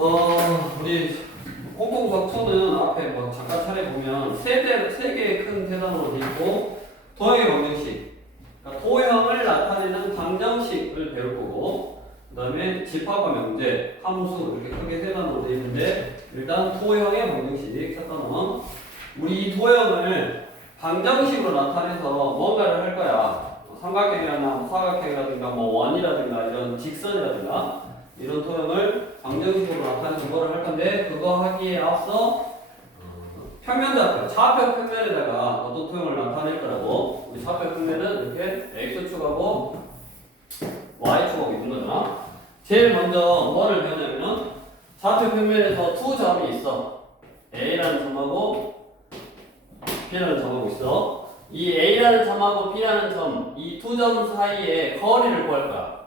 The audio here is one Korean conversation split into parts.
우리 공통수학 2는 앞에 뭐 잠깐 차례보면 세 개의 큰 대단으로 되어 있고 도형의 방정식, 그러니까 도형을 나타내는 방정식을 배울 거고 그 다음에 집합과 명제, 함수 이렇게 크게 세 단으로 되어 있는데 일단 도형의 방정식 첫 단원 우리 이 도형을 방정식으로 나타내서 뭔가를 할 거야. 삼각형이라든가 사각형이라든가 뭐 원이라든가 이런 직선이라든가 이런 도형을 방정식으로 나타내서 뭐를 할 건데 그거 하기에 앞서 평면좌표, 좌표 평면에다가 어떤 도형을 나타낼 거라고. 우리 좌표 평면은 이렇게 x축하고 y축하고 있는 거잖아. 제일 먼저 뭐를 배우냐면 좌표 평면에서 두 점이 있어. A라는 점하고 B라는 점하고 있어. 이 A라는 점하고 B라는 점, 이 두 점 사이에 거리를 구할 거야.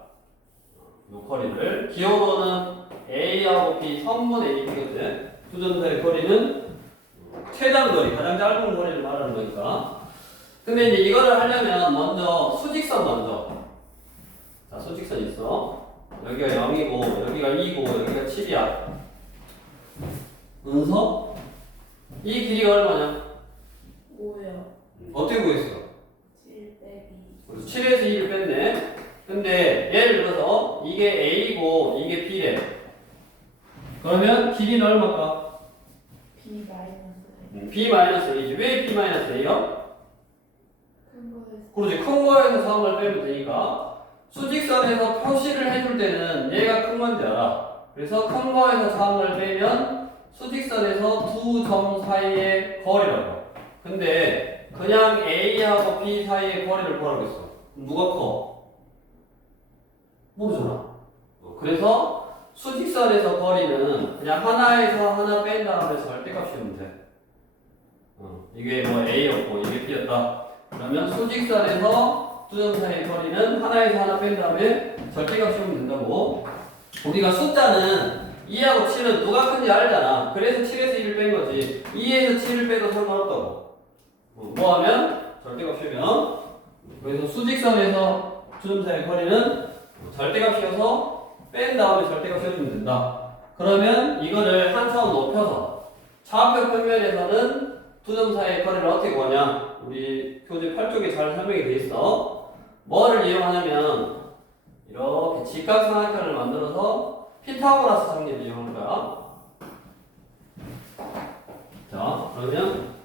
이 거리를 기호로는 A하고 B, 선분 AB거든. 두 점 사이의 거리는 최단 거리, 가장 짧은 거리를 말하는 거니까. 근데 이제 이거를 하려면 먼저 수직선 먼저. 자, 수직선 있어. 여기가 0이고, 여기가 2고, 여기가 7이야. 은서? 이 길이가 얼마냐? 5요. 어떻게 구했어? 7 빼기. 그래서 7에서 2를 뺐네. 근데 예를 들어서 이게 A고 이게 B래. 그러면 길이는 얼마일까? B 마이너스 B 마이너스 A지. 왜 B 마이너스 A요? 큰 거에서 그렇지. 큰 거에서 작은 걸 빼면 되니까 수직선에서 표시를 해줄 때는 얘가 큰 건지 알아. 그래서 큰 거에서 작은 걸 빼면 수직선에서 두 점 사이의 거리라고. 근데 그냥 A하고 B 사이의 거리를 구하라고 했어. 누가 커? 모르잖아. 그래서 수직선에서 거리는 그냥 하나에서 하나 뺀 다음에 절대값 씌우면 돼. 이게 뭐 A였고 이게 B였다. 그러면 수직선에서 두 점 사이의 거리는 하나에서 하나 뺀 다음에 절대값 씌우면 된다고. 우리가 숫자는 2하고 7은 누가 큰지 알잖아. 그래서 7에서 1을 뺀 거지. 2에서 7을 빼도 상관없다고. 뭐 하면? 절대값 씌우면. 그래서 수직선에서 두 점 사이의 거리는 절대값 씌워서 뺀 다음에 절대값 씌워주면 된다. 그러면 이거를 한 차원 높여서 좌표 평면에서는 두 점 사이의 거리를 어떻게 구하냐? 우리 교재 8쪽에 잘 설명이 돼 있어. 뭐를 이용하냐면 이렇게 직각삼각형을 만들어서 피타고라스 정리를 이용할 거야. 자, 그러면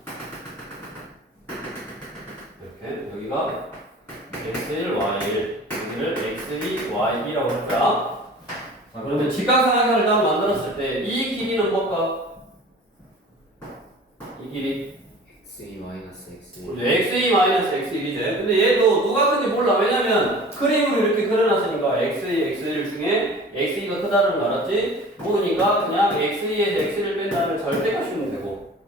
이렇게 여기가 x1, y1 여기를 x2, y2라고 할 거야. 자, 그러면 직각삼각형을 딱 만들었을 때 이 길이는 뭘까? 이 길이 x2 마이너스 x1 x2 마이너스 x1이지. 근데 얘도 누가 큰지 몰라. 왜냐면 그림으로 이렇게 그려놨으니까 x2, x1 중에 x2가 크다는 걸 알았지? 모르니까 그냥 x2에서 x를 뺀 다음에 절대값 씌우면 되고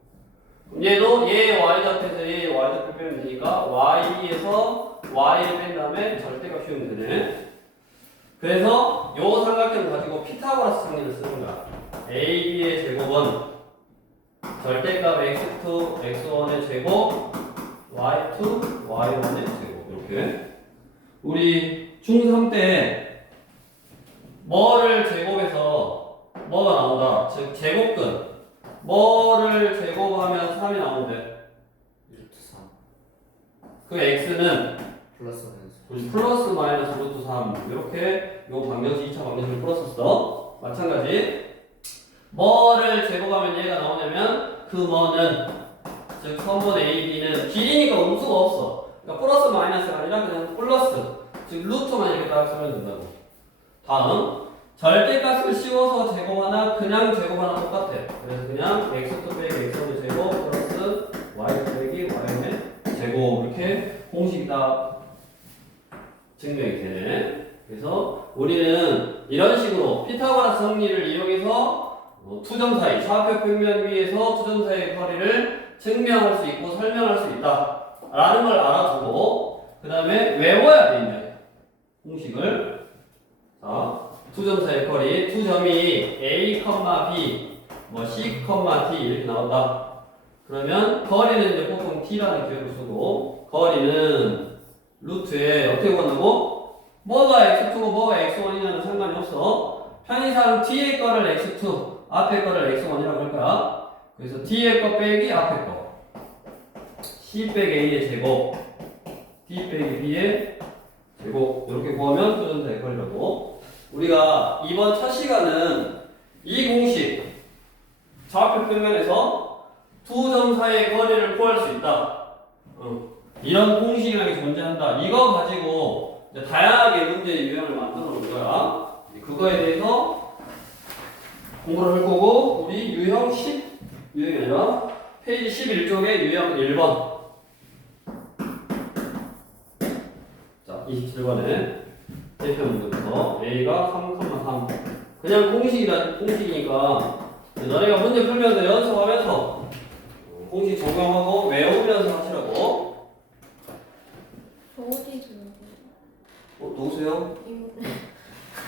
얘도 얘 y좌표에서 얘 y좌표 빼면 되니까 y에서 y를 뺀 다음에 절대값 씌우면 되네. 그래서 요 삼각형을 가지고 피타고라스 정리를 쓰는 거야. AB의 제곱은 절대값 x2, x1의 제곱, y2, y1의 제곱. 이렇게. 우리 중3 때 뭐를 제곱해서 뭐가 나온다. 즉 제곱근. 뭐를 제곱하면 3이 나오는데 루트 3 그 x는 플러스 마이너스 우리 플러스 마이너스 루트 3 이렇게 요 방정식 2차 방정식을 풀었었어. 마찬가지 뭐를 제곱하면 얘가 나오냐면 그 뭐는 즉 선분 AB는 길이니까 음수가 없어. 그러니까 플러스 마이너스가 아니라 그냥 플러스 즉 루트만 이렇게 딱 쓰면 된다고. 다음 절대값을 씌워서 제곱하나 그냥 제곱하나 똑같아. 그래서 그냥 x2 빼기 x1의 제곱 플러스 y2 빼기 y1의 제곱 이렇게 공식이 다 증명이 되네. 그래서 우리는 이런 식으로 피타고라스 정리를 이용해서 두 점 사이, 좌표 평면 위에서 두 점 사이의 거리를 증명할 수 있고 설명할 수 있다 라는 걸 알아두고 그 다음에 외워야 돼 이제 공식을. 자, 두 점 사이의 거리, 두 점이 A, B, 뭐 C, D 이렇게 나온다. 그러면 거리는 이제 보통 T라는 기호를 쓰고 거리는 루트에 어떻게 구한다고? 뭐가 x2고 뭐가 x1이냐는 상관이 없어. 편의상 뒤에 거를 x2, 앞에 거를 x1이라고 할 거야. 그래서 뒤에 거 빼기 앞에 거. c 빼기 a의 제곱, d 빼기 b의 제곱. 이렇게 구하면 투전사의 거리라고. 우리가 이번 첫 시간은 이 공식, 좌표 평면에서 두 점 사이의 거리를 구할 수 있다. 이런 공식이라는 게 존재한다. 이거 가지고 이제 다양하게 문제 유형을 만들어 놓은 거야. 그거에 대해서 공부를 할 거고, 우리 유형 10, 유형이 아니라 페이지 11쪽에 유형 1번. 자, 27번에 대표 문제부터 A가 3,3. 그냥 공식이니까 너네가 문제 풀면서 연습하면서 공식 적용하고 외우면서 하시라고. 저 어디 들어가요? 누구세요?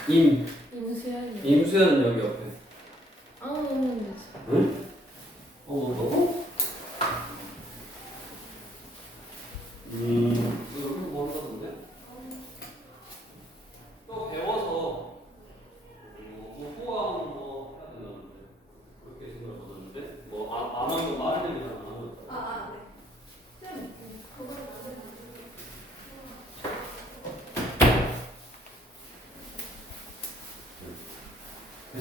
임 임수연은 임수연이. 여기 옆에. 있는데. 응? 너도? 여기 뭐 한다던데? 또 배워서 후원 뭐 해야 되는데 그렇게 생각하는데 뭐 안 하는 거 말을 되면 안 하는 거. 네. 쌤, 그걸 나중에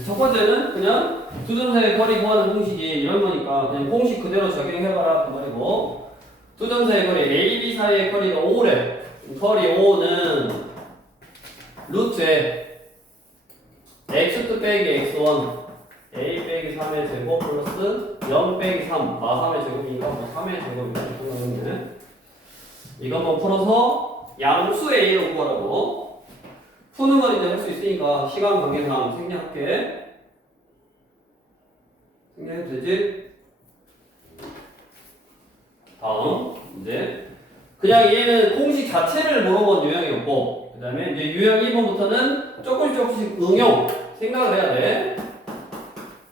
첫 번째는 그냥 두 점 사이의 거리 구하는 공식이 이런 거니까 그냥 공식 그대로 적용해봐라 그 말이고, 두 점 사이의 거리 A, B 사이의 거리가 5래. 거리 5는 루트에 x2 빼기 x1 a 빼기 3의 제곱 플러스 0 빼기 3 3의 제곱이니까 뭐 3의 제곱이니까 이거 한번 풀어서 양수 A로 구하라고. 푸는 건 이제 할 수 있으니까 시간 관계상 생략할게. 생략해도 되지? 다음 이제 그냥 얘는 공식 자체를 물어본 유형이었고, 그 다음에 이제 유형 2번부터는 조금씩 응용 생각을 해야 돼.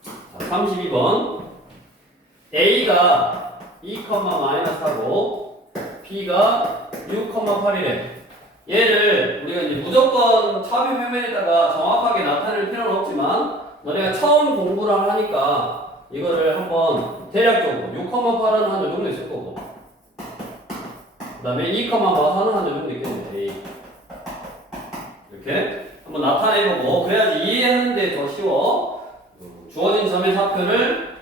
자, 32번 A가 2,-4고 B가 6,8이래. 얘를 우리가 이제 무조건 차표 표면에다가 정확하게 나타낼 필요는 없지만 너네가 처음 공부를 하니까 이거를 한번 대략적으로 6,8은 한 요 정도 있을 거고, 그 다음에 2,4는 한 요 정도 있겠네. 이렇게 한번 나타내보고, 그래야지 이해하는데 더 쉬워. 주어진 점의 좌표를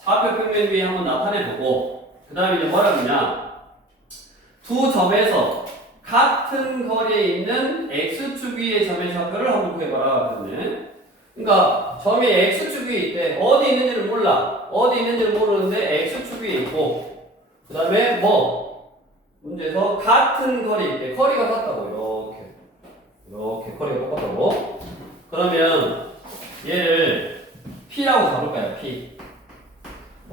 좌표 평면 위에 한번 나타내보고, 그 다음에 이제 뭐라 그러냐, 두 점에서 같은 거리에 있는 x축 위의 점의 좌표를 한번 구해봐라. 그러니까 점이 x축 위에 있대. 어디 있는지를 몰라. 어디 있는지를 모르는데 x축 위에 있고, 그 다음에 문제에서 같은 거리에 있대. 거리가 같다고. 이렇게 거리가 똑같다고. 그러면 얘를 P라고 잡을까요? P.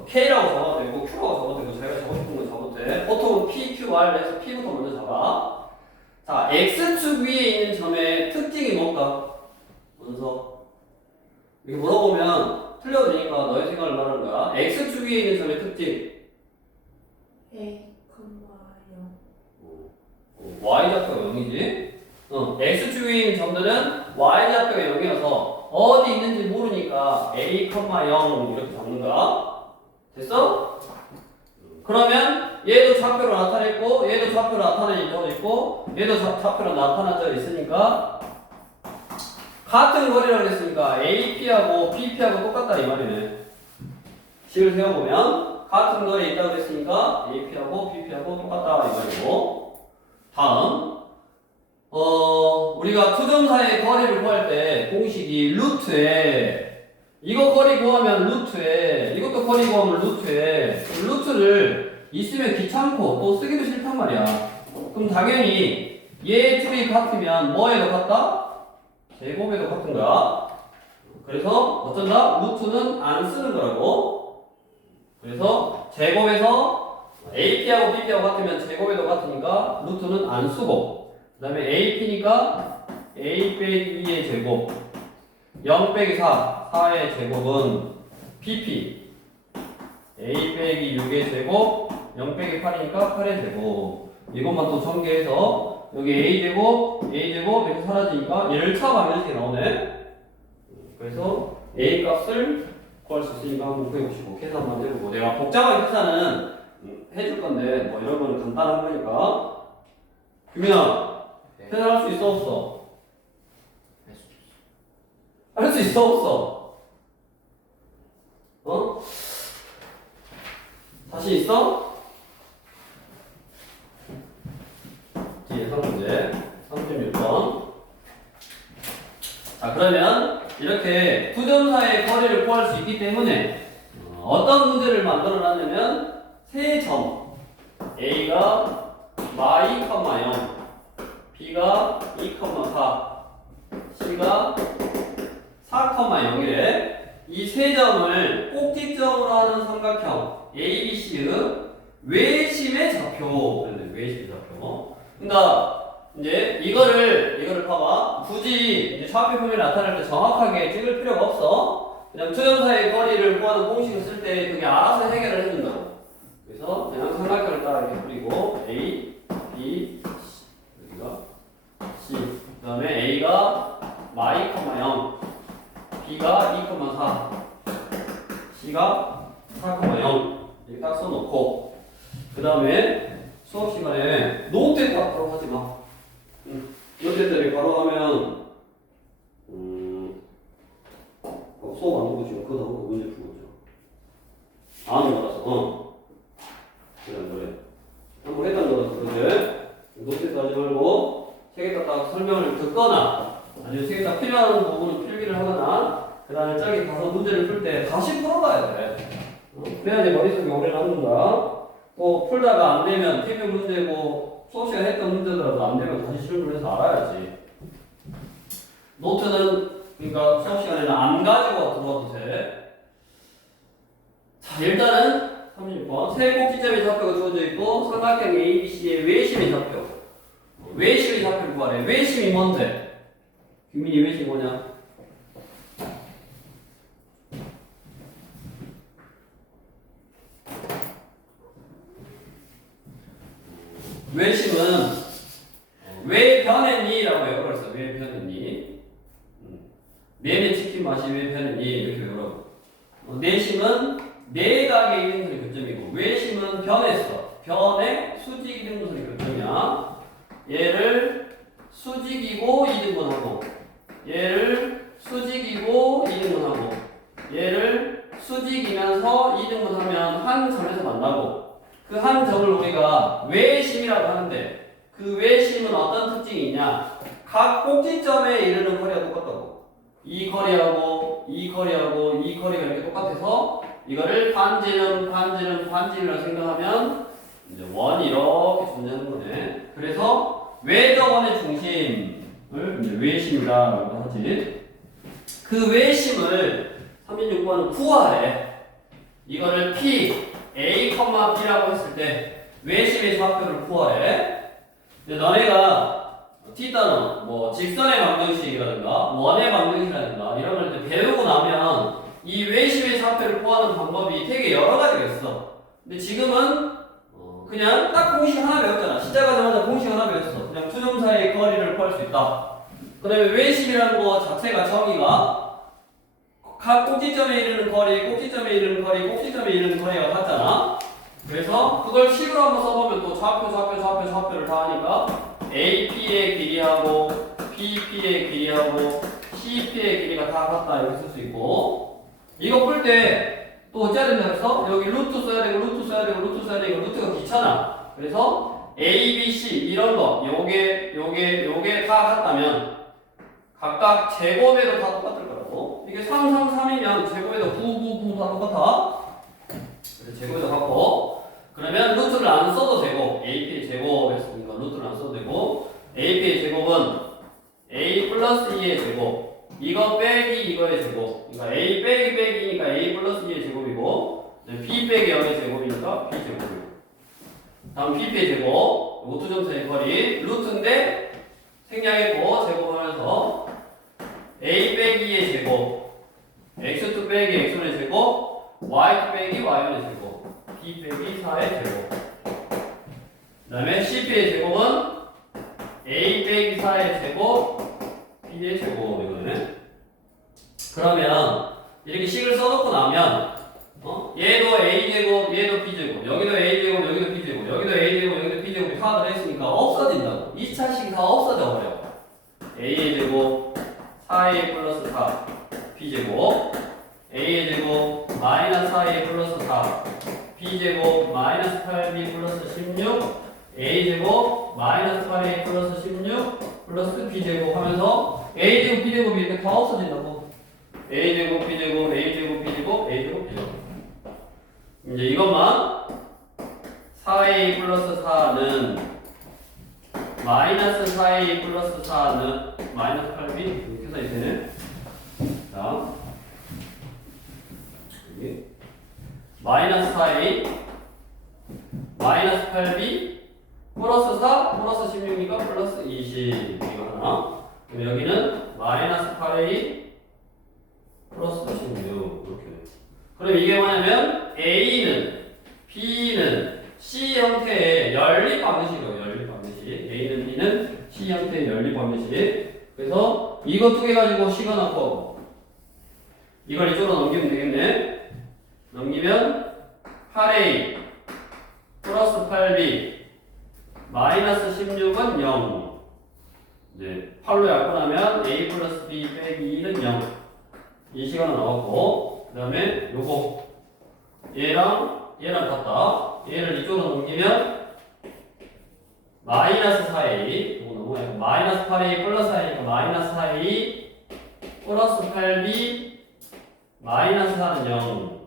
K라고 잡아도 되고 Q라고 잡아도 되고 자기가 잡고 싶은 건 잡아도 돼. 보통은 P, Q, R 해서 P부터 먼저 잡아. 자, X축 위에 있는 점의 특징이 뭘까? 먼저 이렇게 물어보면 틀려도 되니까 너의 생각을 말하는 거야. X축 위에 있는 점의 특징. A, 0. Y좌표가 0이지. X축 위에 있는 점들은 Y좌표가 0이어서 어디 있는지 모르니까 A, 0 이렇게 잡는 거야. 됐어? 그러면 얘도 좌표로 나타냈고 얘도 좌표로 나타낸 적도 있고 얘도 좌표로 나타난 적이 있으니까 같은 거리라고 했으니까 AP하고 BP하고 똑같다 이 말이네. 식을 세워보면 같은 거리에 있다고 했으니까 AP하고 BP하고 똑같다 이 말이고, 다음 우리가 두 점 사이의 거리를 구할 때 공식이 루트에, 이거 거리 구하면 루트에, 이것도 거리 구하면 루트에, 루트를 있으면 귀찮고 또 쓰기도 싫단 말이야. 그럼 당연히 얘 둘이 같으면 뭐에도 같다? 제곱에도 같은 거야. 그래서 어쩐다? 루트는 안 쓰는 거라고. 그래서 제곱에서 AP하고 BP하고 같으면 제곱에도 같으니까 루트는 안 쓰고, 그 다음에 AP니까 A 빼기 2의 제곱, 0 빼기 4, 4의 제곱은 BP, A 빼기 6의 제곱, 0 빼기 8이니까 8의 제곱. 이것만 또 전개해서 여기 A제곱, A제곱 이렇게 사라지니까 1차 방정식이 나오네. 그래서 A 값을 구할 수 있으니까 한번 구해보시고 계산만 해보고 내가 복잡한 계산은 해줄 건데 뭐 이런 거는 간단한 거니까 규민아 네. 계산할 수 있어 없어? 할 수 있어. 할 수 있어 없어? 어? 자신 있어? 뒤에 3문제 36번. 자 그러면 이렇게 두 점사의 거리를 구할 수 있기 때문에 어떤 문제를 만들어 놨냐면 세 점 A가 마이, 0 B가 2,4 C가 4,0이래. 이 세 점을 꼭지점으로 하는 삼각형 ABC의 외심의 좌표. 외심의 좌표. 그러니까 이제 이거를 봐봐. 굳이 이제 좌표 표면이 나타날 때 정확하게 찍을 필요가 없어. 그냥 두 점 사이의 거리를 구하는 공식을 쓸 때 그게 알아서 해결을 해준다고. 그래서 그냥 삼각형을 따라 이렇게 그리고 A, B, C. 여기가 C. 그 다음에 A가 마이, 0 B가 2,4 C가 4,0 이렇게 딱 써놓고 그 다음에 수업 시간에 노트 바로 하지 마. 노트들이 바로 하면 수업 안 보고 지금 그거 나오고 문제 푸는 거죠. 아는 거라서 그래. 한번 했던 거라서 그러지. 노트 하지 말고 책에다 딱 설명을 듣거나 아니면 책에다 필요한 부분은 필기를 하거나 그 다음에 저기 가서 문제를 풀 때 다시 풀어봐야 돼. 그래야지 머릿속에 오래 남는 거야. 또 풀다가 안 되면 TV 문제고 수업 시간에 했던 문제더라도 안 되면 다시 실물해서 알아야지. 노트는 그러니까 수업 시간에는 안 가지고 들어와도 돼. 자 일단은 36번 세 꼭지점의 좌표가 주어져 있고 삼각형 ABC의 외심의 좌표. 외심의 좌표를 구하래. 외심이 뭔데? 규민이 외심이 뭐냐? 외심은 왜 변했니? 라고 외우라고 했어. 왜 변했니? 내내 치킨 맛이 왜 변했니? 이렇게 외우라고. 내심은 내각의 이등분의 교점이고 외심은 변했어. 변의 수직 이등분의 교점이야. 얘를 수직이고 이등분하고 얘를 수직이고 이등분하고 얘를 수직이면서 이등분하면 한 점에서 만나고 그 한 점을 우리가 외심이라고 하는데 그 외심은 어떤 특징이 있냐? 각 꼭지점에 이르는 거리가 똑같다고. 이 거리하고 이 거리하고 이 거리가 이렇게 똑같아서 이거를 반지름이라고 생각하면 이제 원이 이렇게 존재하는 거네. 그래서 외접원의 중심을 이제 외심이라고 하지. 그 외심을 36번은 구하래. 이거를 P A, B라고 했을 때 외심의 좌표를 구하래. 근데 너네가 θ는 뭐 직선의 방정식이라든가 원의 방정식이라든가 이런 걸 이제 배우고 나면 이 외심의 좌표를 구하는 방법이 되게 여러 가지가 있어. 근데 지금은 그냥 딱 공식 하나 배웠잖아. 시작하자마자 공식 하나 배웠어. 그냥 두 점 사이의 거리를 구할 수 있다. 그 다음에 외심이라는 거 자체가 정의가 각 꼭지점에 이르는 거리, 꼭지점에 이르는 거리, 꼭지점에 이르는 거리가 같잖아. 그래서 그걸 식으로 한번 써보면 또 좌표를 다 하니까 AP의 길이하고 BP의 길이하고 CP의 길이가 다 같다 이렇게 쓸 수 있고 이거 풀 때 또 어찌해야 된다 그랬어? 여기 루트 써야 되고 루트가 귀찮아. 그래서 A, B, C 이런 거 요게 다 같다면 각각 제곱에도 다 똑같을 거라고. 이게 3이면 제곱에도 9 다 똑같아. 그래서 제곱에도 같고. 그러면 루트를 안 써도 되고 AP의 제곱 했으니까 루트를 안 써도 되고 AP의 제곱은 A 플러스 2의 제곱 이거 빼기 이거의 제곱 그러니까 A 빼기 빼기니까 A 플러스 2의 제곱이고 B 빼기 0의 제곱이니까 B 제곱이고 다음 BP의 제곱 요거 두 점 사이 거리 루트인데 생략했고 제곱하면서 A 빼기 2의 제곱 X2 빼기 X1의 제곱 Y2 빼기 Y1의 제곱 B 빼기 4의 제곱 그 다음에 CP의 제곱은 A 빼기 4의 제곱 B의 제곱 이거네. 그러면 이렇게 식을 써놓고 나면 얘도 a제곱, 얘도 b제곱, 여기도 a제곱, 여기도 b제곱, 여기도 a제곱, 여기도 b제곱이 다 들어있으니까 없어진다고. 2차식이 다 없어져 버려. a의 제곱 4a 플러스 4 b제곱, a의 제곱 마이너스 4a 플러스 4 b제곱 마이너스 8b 플러스 16 a제곱 마이너스 8a 플러스 16 플러스 b제곱 하면서 a제곱 b제곱이 이렇게 다 없어진다고. a제곱 b제곱 a제곱 b제곱 a제곱 b제곱. 이제 이것만 4a 플러스 4는 마이너스 4a 플러스 4는 마이너스 8b 이렇게 써있네. 자, 여기 마이너스 4a 마이너스 8b 플러스 4 플러스 16이니까 플러스 20 이거 하나. 그럼 여기는 마이너스 8a 플러스 16 이렇게. 그럼 이게 뭐냐면 A는 B는 C 형태의 연립 방정식이에요. 연립 방정식. A는 B는 C 형태의 연립 방정식. 그래서 이거 두 개 가지고 식어 놓고 이걸 이쪽으로 넘기면 되겠네. 넘기면 8A 플러스 8B 마이너스 16은 0. 이제 8로 약분하면 A 플러스 B 빼기 2는 0. 이 시간은 나왔고, 그 다음에 요거 얘랑 같다. 얘를 이쪽으로 넘기면 마이너스 4a 요거 넘어가요. 마이너스 8a 플러스 4a니까 마이너스 4a 플러스 8b 마이너스 4는 0.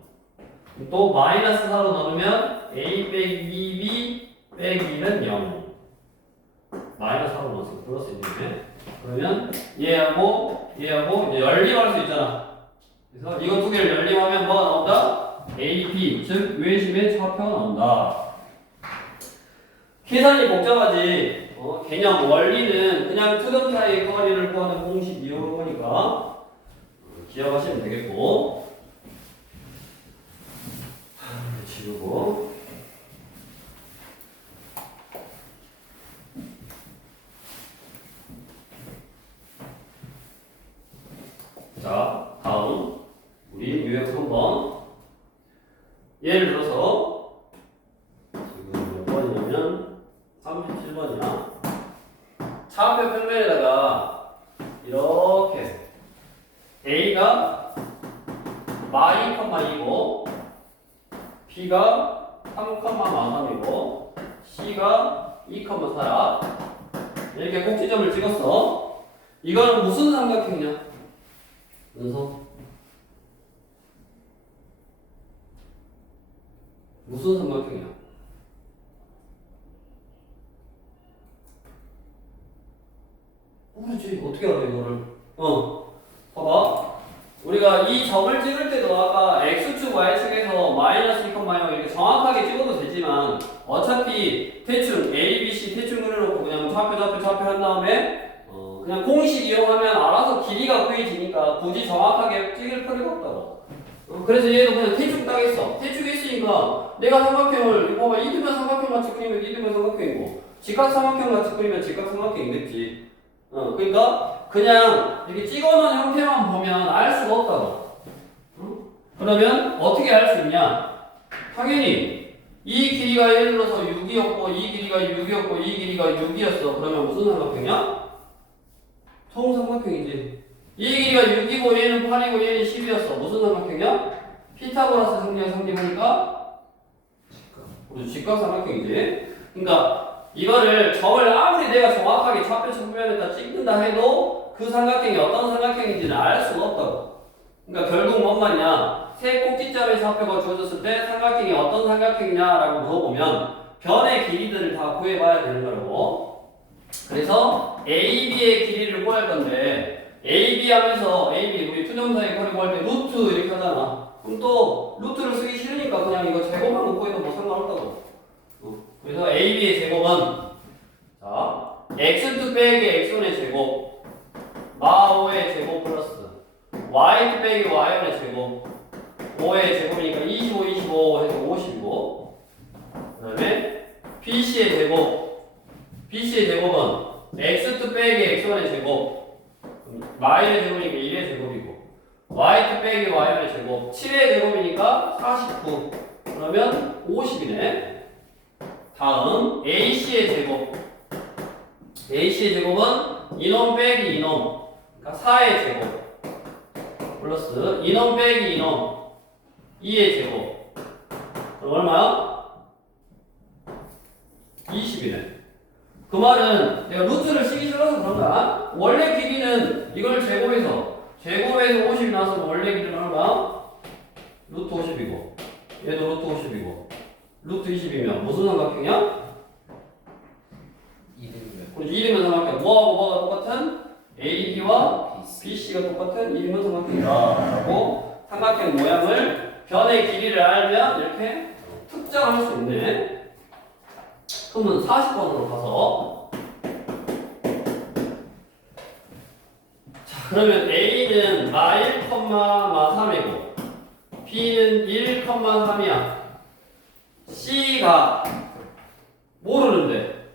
또 마이너스 4로 넣으면 a 빼기 2b 빼기 2는 0. 마이너스 4로 넣었어. 플러스 1이네. 그러면 얘하고 이제 연립할 수 있잖아. 그래서 이거 두 개를 연립하면 뭐가 나온다? AP, 즉 외심의 차표가 나온다. 계산이 복잡하지. 개념 원리는 그냥 투점 사이의 거리를 구하는 공식 이용한 거니까 기억하시면 되겠고. 지우고. 자, 다음 우리 유형 3번. 예를 들어서 지금 몇 번이냐면 37번이야. 차표 평면에다가 이렇게 A가 마이 컴마 2고 B가 3 컴마 마 3이고 C가 2 컴마 4야. 이렇게 꼭지점을 찍었어. 이거는 무슨 삼각형이냐? 은서 무슨 삼각형이야? 모르지. 어떻게 알아 이거를? 봐봐. 우리가 이 점을 찍을 때도 아까 x축 y축에서 마이너스 2, 0 이렇게 정확하게 찍어도 되지만 어차피 대충 a, b, c 대충 그려놓고 그냥 좌표 한 다음에 그냥 공식 이용하면 알아서 길이가 구해지니까 굳이 정확하게 찍을 필요가 없다고. 그래서 얘도 그냥 대충 따겠어. 대충 했으니까 내가 삼각형을 이거 봐봐. 이등변 삼각형 같이 그리면 이등변 삼각형이고 직각 삼각형 같이 그리면 직각 삼각형이겠지. 그러니까 그냥 이렇게 찍어놓은 형태만 보면 알 수가 없다고. 그러면 어떻게 알 수 있냐? 당연히 이 길이가 예를 들어서 6이었고 이 길이가 6이었고 이 길이가 6이었어. 그러면 무슨 삼각형이야? 통삼각형이지. 이 길이가 6이고 얘는 8이고 얘는 10이었어. 무슨 삼각형이야? 피타고라스 성리학 성립하니까 직각 삼각형이지. 그러니까 이거를 점을 아무리 내가 정확하게 차표 측면에다 찍는다 해도 그 삼각형이 어떤 삼각형인지는 알 수가 없다고. 그러니까 결국 뭔 말이냐? 세 꼭지점의 좌표가 주어졌을 때 삼각형이 어떤 삼각형이냐라고 물어보면 변의 길이들을 다 구해봐야 되는 거라고. 그래서 AB의 길이를 구할 건데 AB 하면서 AB 우리 투정사의 거리 구할 때 루트 이렇게 하잖아. 그럼 또 루트를 쓰기 싫으니까 그냥 이거 제곱만 놓고 해도 뭐 상관없다고. 그래서 AB의 제곱은 자 x2 빼기 x1의 제곱 마5의 제곱 플러스 y2 빼기 y1의 제곱 5의 제곱이니까 25, 25 해서 50이고 그 다음에 BC의 제곱은 x2 빼기 x1의 제곱 마이의 제곱이니까 1의 제곱이고 y 빼기 y의 제곱 7의 제곱이니까 49 그러면 50이네. 다음 AC의 제곱 AC의 제곱은 이놈 빼기 이놈 그러니까 4의 제곱 플러스 이놈 빼기 이놈 2의 제곱 그럼 얼마야? 20이네. 그 말은 내가 루트를 쓰기 싫어서 그런 거야. 원래 길이는 이걸 제곱해서 50이 나왔으면 원래 길이는 얼마? 루트 50이고 얘도 루트 50이고 루트 20이면 무슨 삼각형이야? 이름은 삼각형. 뭐가 똑같은? AB와 BC가 똑같은 이름은 삼각형이다 라고 삼각형 모양을 변의 길이를 알면 이렇게 특정할 수 있네. 그러면 40번으로 가서 자 그러면 A는 마1, 마3이고 B는 1, 3이야. C가 모르는데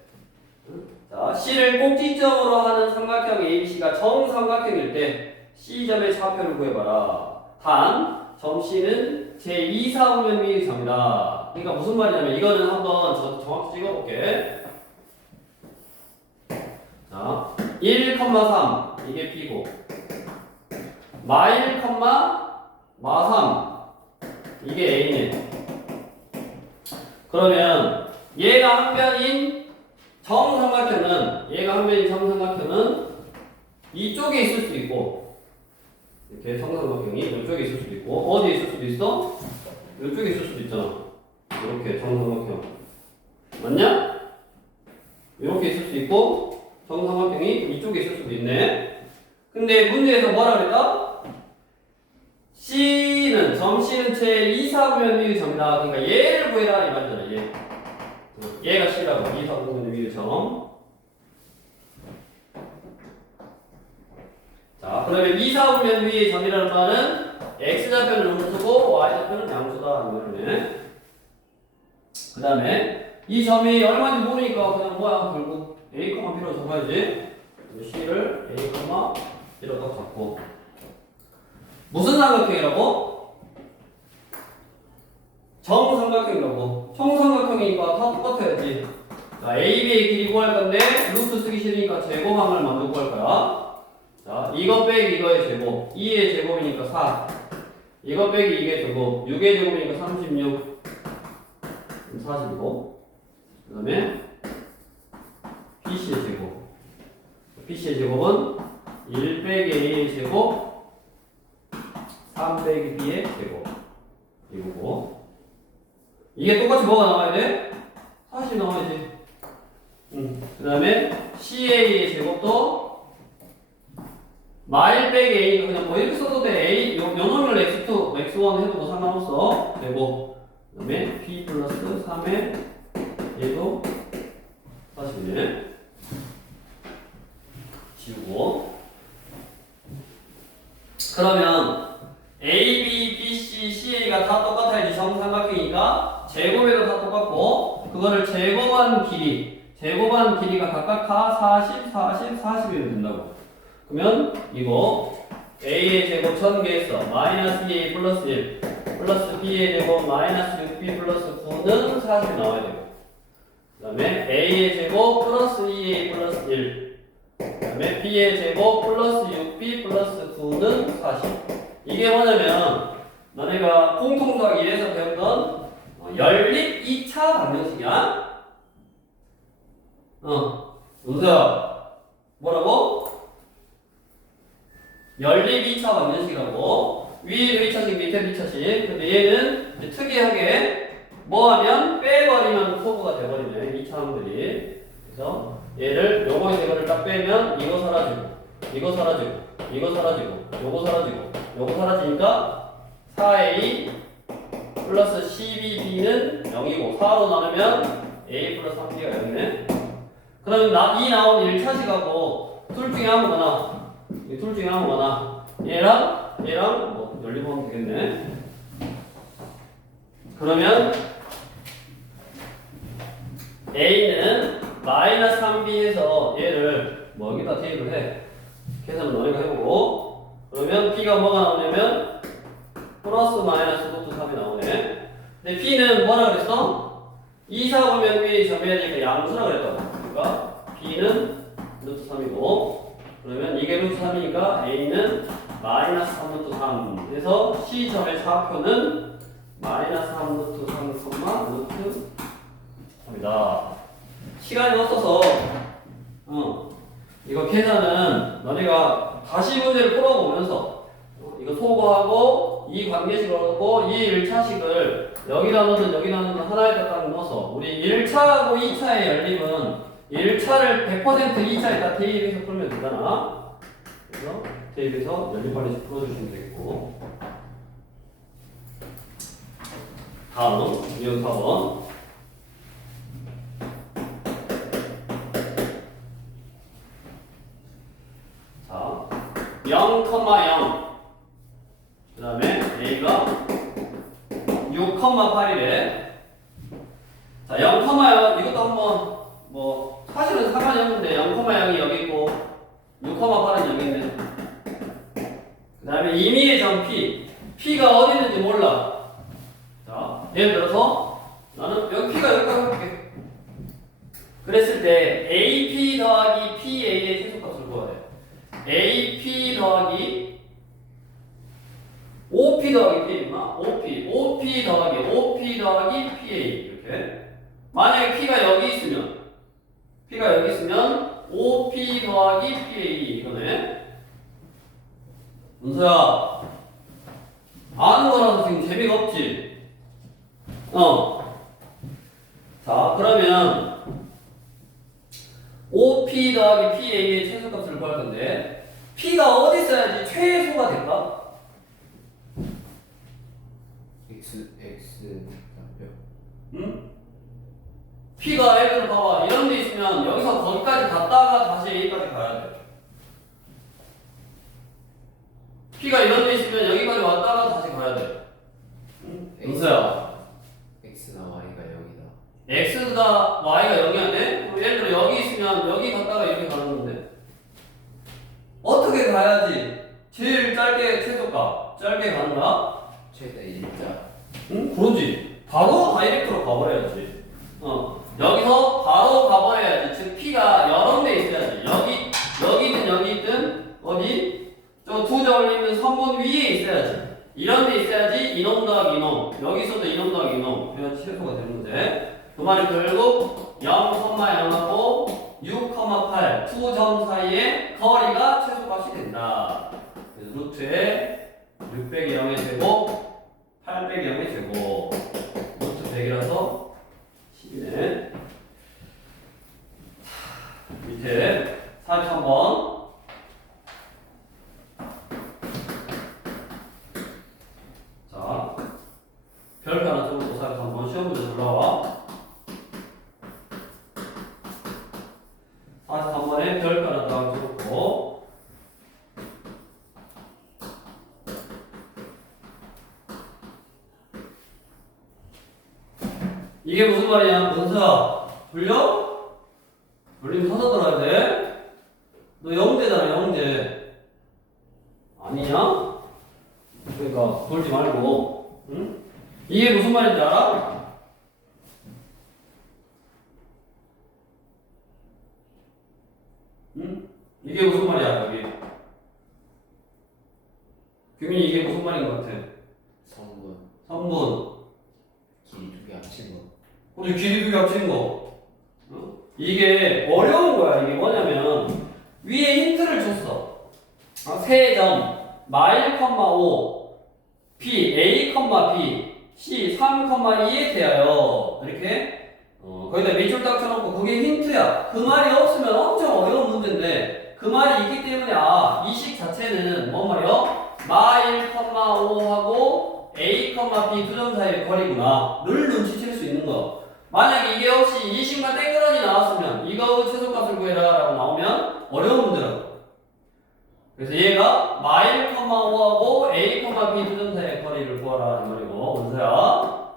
자 C를 꼭지점으로 하는 삼각형 ABC가 정삼각형일 때 C점의 좌표를 구해봐라. 단 점 C는 제2사분면비의 점이다. 그러니까 무슨 말이냐면 이거는 한번 정확히 찍어볼게. 자, 1, 3 이게 B고 마 1, 마 3 이게 A네. 그러면 얘가 한 변인 정삼각형은 이쪽에 있을 수 있고 이렇게 정삼각형이 이쪽에 있을 수도 있고 어디에 있을 수도 있어? 이쪽에 있을 수도 있잖아. 이렇게 정삼각형 맞냐? 이렇게 있을 수도 있고 정삼각형이 이쪽에 있을 수도 있네. 근데 문제에서 뭐라 그랬다? 점 C는 제2사분면비의 점이다. 그러니까 얘를 구해라 이 말이잖아. 얘가 C라고 2사분면비의 점. 자, 그러면 2사분면비의 점이라는 말은 x좌표는 음수고 y좌표는 양수다 이 말이네. 그 다음에 이 점이 얼마인지 모르니까 그냥 뭐야 결국 a, b로 적어야지. C를 a, b로 딱 잡고 무슨 삼각형이라고? 정삼각형이라고. 총삼각형이니까 다 똑같아야지. 자, AB의 길이 구할 건데 루트 쓰기 싫으니까 제곱함을 만들고 구할 거야. 자, 이거 빼기 이거의 제곱 2의 제곱이니까 4 이거 빼기 이게 제곱 6의 제곱이니까 36 40이고 그 다음에 BC의 제곱 BC의 제곱은 1 빼기 A의 제곱 3 빼기 B의 제곱 이거고 이게 똑같이 뭐가 나와야 돼? 40이 나와야지. 그 다음에 CA의 제곱도 마1 빼기 A 그냥 뭐 이렇게 써도 돼. A 요 놈을 x2, x1 해도 뭐 상관없어. 되고 그 다음에 B 플러스 3에 얘도 40이네. 지우고 그러면 A, B, B, C, CA가 다 똑같아야지 정삼각형이니까 제곱에도 다 똑같고 그거를 제곱한 길이가 각각 다 40, 40, 40이면 된다고. 그러면 이거 A의 제곱 1000개에서 마이너스 2A 플러스 1 플러스 B의 제곱 마이너스 6B 플러스 9는 40이 나와야 되고 그 다음에 A의 제곱 플러스 2A 플러스 1 그 다음에 B의 제곱 플러스 6B 플러스 9는 40. 이게 뭐냐면 너네가 공통수학 1에서 배웠던 연립 2차 방정식이야. 윤서야 뭐라고? 연립 2차 방정식이라고. 위에도 2차식 밑에도 2차식. 근데 얘는 특이하게 뭐하면 빼버리면 포브가 돼버리네 2차항들이. 그래서 얘를 요거에서 이거를 딱 빼면 이거 사라지고 이거 사라지고 이거 사라지고 요거 사라지고 요거 사라지니까 4A 플러스 12B는 0이고 4로 나누면 A 플러스 3B가 0이네. 그러면 이 나온 1차식하고 둘 중에 아무거나 얘랑 뭐 연립하면 되겠네. 그러면 A는 마이너스 3B에서 얘를 뭐 여기다 대입을 해. 계산을 너네가 해보고 그러면 그러면 B가 뭐가 나오냐면 플러스 마이너스 루트 3이 나오네. 근데 B는 뭐라 그랬어? 2, 4, 5면 위에 점해야 되니까 양수라 그랬다고. 그러니까 B는 루트 3이고 그러면 이게 루트 3이니까 A는 마이너스 3 루트 3. 그래서 C점의 좌표는 마이너스 3 루트 3, 루트 3이다. 시간이 없어서 이거 계산은 너네가 다시 문제를 풀어보면서 이거 소거하고 이 관계식을 얻고 이 1차식을 여기다 넣든 여기다 넣든 하나에다 딱 넣어서 우리 1차하고 2차의 연립은 1차를 100% 2차에다 대입해서 풀면 되잖아. 그래서 대입해서 연립관계식 풀어주시면 되겠고 다음 4번 자 0,0 그 다음에 A가 6,8이래. 자 0,0 이것도 한번 뭐 사실은 상관이 없는데 0,0이 여기 있고 6,8은 여기 있네. 그 다음에 임의의 점 P P가 어디 있는지 몰라. 자 예를 들어서 나는 여기 P가 여기까지 해볼게. 그랬을 때 AP 더하기 PA의 최소값을 구해야 돼. AP 더하기 OP 더하기 P 있나? OP 더하기 OP 더하기 PA 이렇게. 만약에 P가 여기 있으면 OP 더하기 PA 이거네. 문서야 아는 거라서 지금 재미가 없지? 자 그러면 OP 더하기 PA의 최소값을 구할 건데 P가 어디 있어야지 최소가 될까? X 답변. 응? P가 예를 들어 봐봐 이런 데 있으면 여기서 거기까지 갔다가 다시 A까지 가야 돼. P가 이런 데 있으면 여기까지 왔다가 다시 가야 돼. 응? 문서야 X나 Y가 0이다. X가 Y가 0이야 돼? 그럼 예를 들어 여기 있으면 여기 갔다가 이렇게 가는 건데 어떻게 가야지 제일 짧게 최소값 짧게 가는 거야? 최대 1자. 응? 그러지. 바로 다이렉트로 가버려야지. 여기서 바로 가버려야지. 즉 P가 여러 대 있어야지. 여기든 여기든 어디? 저 두 점 올리는 선분 위에 있어야지. 이런 데 있어야지 이놈 더하기 이놈. 여기서도 이놈 더하기 이놈. 그래야지 최소가 되는 거지. 그 말이 결국 0,0하고 6,8 두 점 사이의 거리가 최소값이 된다. 그래서 루트에 6 빼기 0의 제곱 8 빼기 0의 제곱 루트 100이라서 10이네. 밑에 43번 자 별표 하나 적고 43번 시험 문제 올라와. 43번에 별표 하나 딱 적고 이게 무슨 말이야? 문서야 돌려? 돌리면 서서 들어야 돼? 너 영재잖아 영재 아니냐? 그러니까 돌지 말고 응? 이게 무슨 말인지 알아? 응? 이게 무슨 말이야 여기 규민이 이게 무슨 말인 것 같아? 성분. 3분 길이 두 개 합친 거. 우리 길이 두 개 합친 거 이게 어려운 거야. 이게 뭐냐면 위에 힌트를 줬어. 세 점 마일, 5 B, A, B, C, 3,2에 대하여 이렇게 거기다 밑줄 딱 쳐놓고 그게 힌트야. 그 말이 없으면 엄청 어려운 문제인데 그 말이 있기 때문에 이 식 자체는 뭔 말이야? 마일, 5하고 A, B 두 점 사이의 거리구나 를 눈치챌 수 있는 거. 만약에 이게 혹시 이 식만 땡그라니 나왔으면 이거 최소값을 구해라 라고 나오면 어려운 문제라고. 그래서 얘가 마일, 5하고 A, B 두 점 사이의 거리를 구하라 이 말이고 원서야.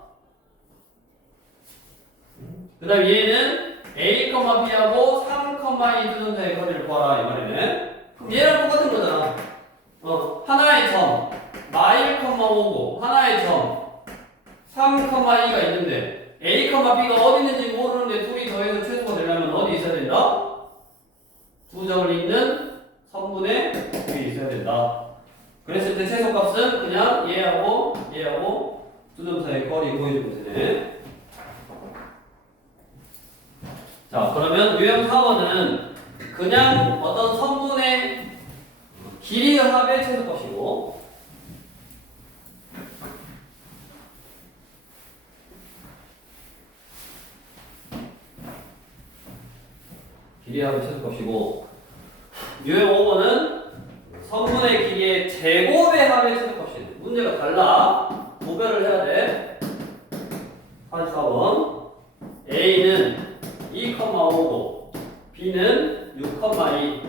그 다음 얘는 A, B하고 3, 2 두 점 사이의 거리를 구하라 이 말이네. 그럼 얘랑 똑같은 거잖아. 하나의 A점과 B가 어디 있는지 모르는데 둘이 더해서 최소가 되려면 어디 있어야 된다? 두 점을 잇는 선분의 위에 있어야 된다. 그랬을 때 최소값은 그냥 얘하고 두 점 사이의 거리 구해주면 되네. 자, 그러면 유형 4번은 그냥 어떤 선분의 길이의 합의 최소값이고, 길이의 합의 최소값이고, 유형 5번은 선분의 길이의 제곱의 합의 최소값이에요. 문제가 달라. 구별을 해야 돼. 44번. A는 2,5고 B는 6,2.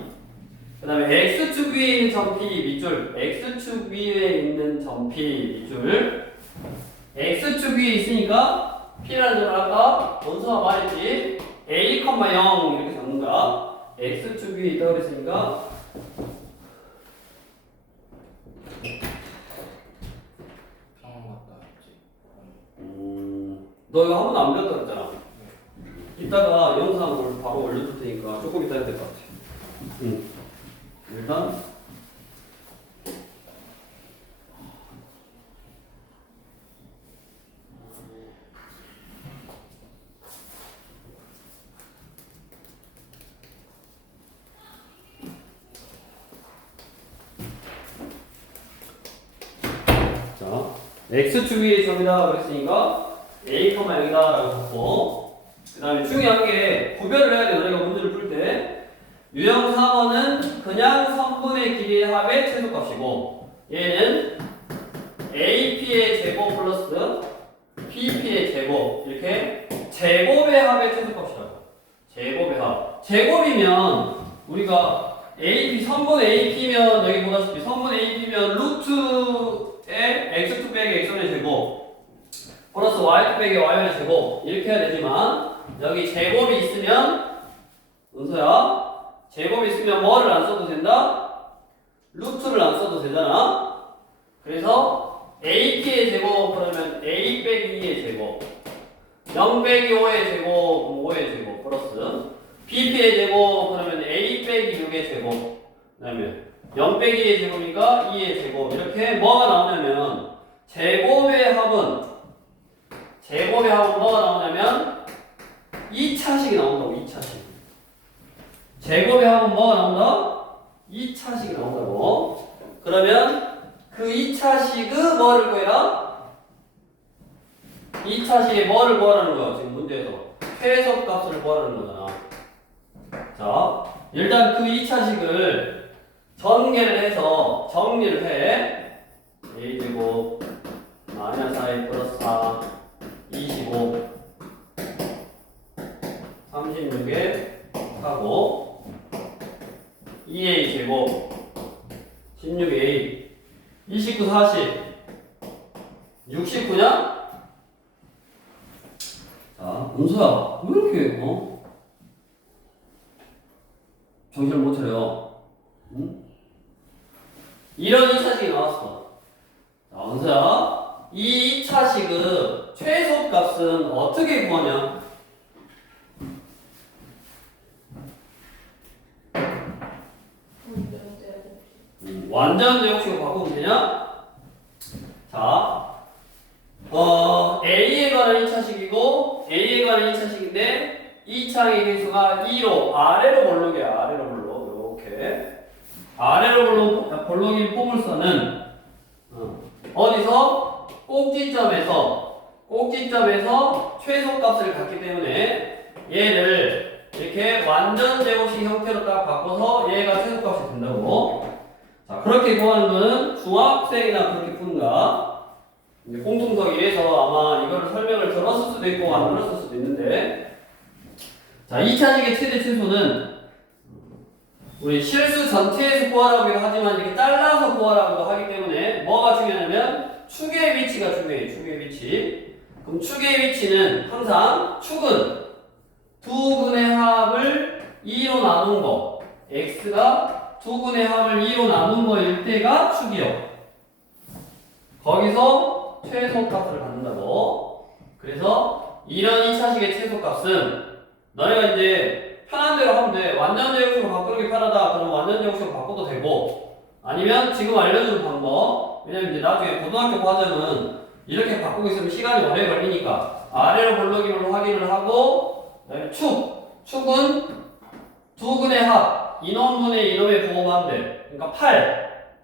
그 다음에 X축 위에 있는 점 P 밑줄, X축 위에 있는 점 P 밑줄. X축 위에 있으니까 P라는 점을 아까 원수가 말했지. A, 0 이렇게 잡는 거야. X축 위에 있다고 그랬으니까 평원 같다 했지. 너 이거 한 번도 안 배웠다 그랬잖아. 이따가 영상을 바로 올려줄 테니까 조금 이따 해야 될 것 같아. 일단 자, X축 위의 점이다 그랬으니까 A, 0이다 라고 적고, 그 다음에 중요한 게 구별을 해야 돼. 너희가 문제를 풀 때 유형 4번은 그냥 선분의 길이의 합의 최소값이고, 얘는 AP의 제곱 플러스 PP의 제곱, 이렇게 제곱의 합의 최소값이라고. 제곱의 합. 제곱이면 우리가 AP, 선분 AP면 여기 보다시피 선분 AP면 루트에 x2 빼기 x1의 제곱 플러스 y2 빼기 y1의 제곱 이렇게 해야 되지만, 여기 제곱이 있으면 은서야, 제곱이 있으면 뭐를 안 써도 된다? 루트를 안 써도 되잖아. 그래서 AP의 제곱 그러면 A 빼기 2의 제곱, 0 빼기 5의 제곱 5의 제곱 플러스 BP의 제곱 그러면 A 빼기 6의 제곱, 그 다음에 0 빼기 2의 제곱이니까 2의 제곱, 이렇게 뭐가 나오냐면 제곱의 합은 뭐가 나오냐면 2차식이 나온다고. 2차식. 제곱의 합은 뭐가 나온다? 2차식이 나온다고. 그러면 그 2차식의 뭐를 구해라? 2차식의 뭐를 구하라는 거야 지금 문제에서? 최소값을 구하라는 거잖아. 자, 일단 그 2차식을 전개를 해서 정리를 해. A제곱 마이너스 I 플러스 4 25 36에 하고 2A 제곱 16A 29 40 69냐? 자, 은수야 왜 이렇게 정신을 못 차려? 응? 이런 2차식이 나왔어. 자, 은서야, 이 2차식의 최소값은 어떻게 구하냐? 완전 제곱식으로 바꾸면 되냐? 자, A에 관한 2차식이고 A에 관한 2차식인데 2차의 개수가 2로 아래로 볼록이야. 아래로 볼록. 이렇게 아래로 볼록인 포물선은 어디서? 꼭지점에서 최소값을 갖기 때문에 얘를 이렇게 완전 제곱식 형태로 딱 바꿔서 얘가 최소값이 된다고. 자, 그렇게 구하는 거는 중학생이나 그렇게 푸는 거야. 이제 공통석 1에서 아마 이거를 설명을 들었을 수도 있고 안 들었을 수도 있는데, 자, 2차식의 최대 최소는 우리 실수 전체에서 구하라고 하지만 이렇게 잘라서 구하라고 하기 때문에 뭐가 중요하냐면 축의 위치가 중요해. 축의 위치. 그럼 축의 위치는 항상 축은 두 근의 합을 2로 나눈 거, x가 두 근의 합을 2로 나눈 거일 때가 축이요. 거기서 최소값을 갖는다고. 그래서 이런 2차식의 최소값은 너희가 이제 편한 대로 하면 돼. 완전 제곱식으로 바꾸는 게 편하다. 그러면 완전 제곱식으로 바꿔도 되고, 아니면 지금 알려준 방법, 왜냐면 이제 나중에 고등학교 과정은 이렇게 바꾸고 있으면 시간이 오래 걸리니까 아래로 볼록이로 확인을 하고, 그다음에 축은 두근의 합, 이놈분의 이놈의 부호만 돼. 그러니까